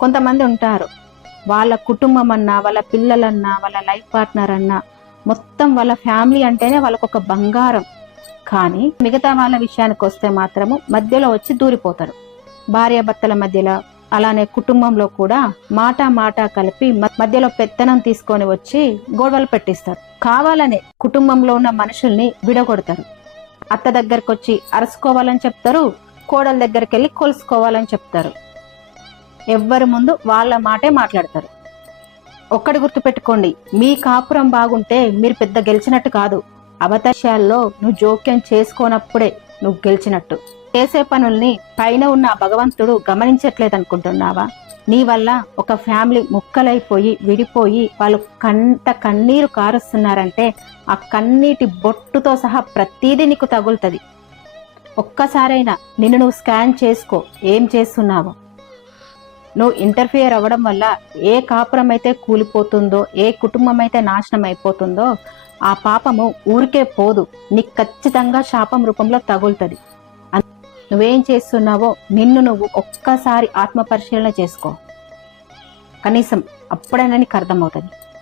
కొంతమంది ఉంటారు, వాళ్ళ కుటుంబం అన్నా, వాళ్ళ పిల్లలన్నా, వాళ్ళ లైఫ్ పార్ట్నర్ అన్నా, మొత్తం వాళ్ళ ఫ్యామిలీ అంటేనే వాళ్ళకు ఒక బంగారం. కానీ మిగతా వాళ్ళ విషయానికి వస్తే మాత్రము మధ్యలో వచ్చి దూరిపోతారు. భార్యాభర్తల మధ్యలో, అలానే కుటుంబంలో కూడా మాట కలిపి మధ్యలో పెత్తనం తీసుకొని వచ్చి గొడవలు పెట్టిస్తారు. కావాలనే కుటుంబంలో ఉన్న మనుషుల్ని విడగొడతారు. అత్త దగ్గరకు వచ్చి అరుసుకోవాలని చెప్తారు, కోడల దగ్గరికి వెళ్ళి కొలుసుకోవాలని చెప్తారు. ఎవ్వరి ముందు వాళ్ళ మాటే మాట్లాడతారు. ఒక్కటి గుర్తుపెట్టుకోండి, మీ కాపురం బాగుంటే మీరు పెద్ద గెలిచినట్టు కాదు. అవకాశాల్లో నువ్వు జోక్యం చేసుకోనప్పుడే నువ్వు గెలిచినట్టు. చేసే పనుల్ని పైన ఉన్న భగవంతుడు గమనించట్లేదు అనుకుంటున్నావా? నీ వల్ల ఒక ఫ్యామిలీ ముక్కలైపోయి విడిపోయి వాళ్ళు కన్నీరు కారుస్తున్నారంటే ఆ కన్నీటి బొట్టుతో సహా ప్రతీది నీకు తగులుతుంది. ఒక్కసారైనా నిన్ను నువ్వు స్కాన్ చేసుకో, ఏం చేస్తున్నావో. నువ్వు ఇంటర్ఫియర్ అవ్వడం వల్ల ఏ కాపురం అయితే కూలిపోతుందో, ఏ కుటుంబం అయితే నాశనం అయిపోతుందో ఆ పాపము ఊరికే పోదు, నీకు ఖచ్చితంగా శాపం రూపంలో తగులుతుంది. నువ్వేం చేస్తున్నావో నిన్ను నువ్వు ఒక్కసారి ఆత్మ పరిశీలన చేసుకో. కనీసం అప్పుడైనా నీకు అర్థమవుతుంది.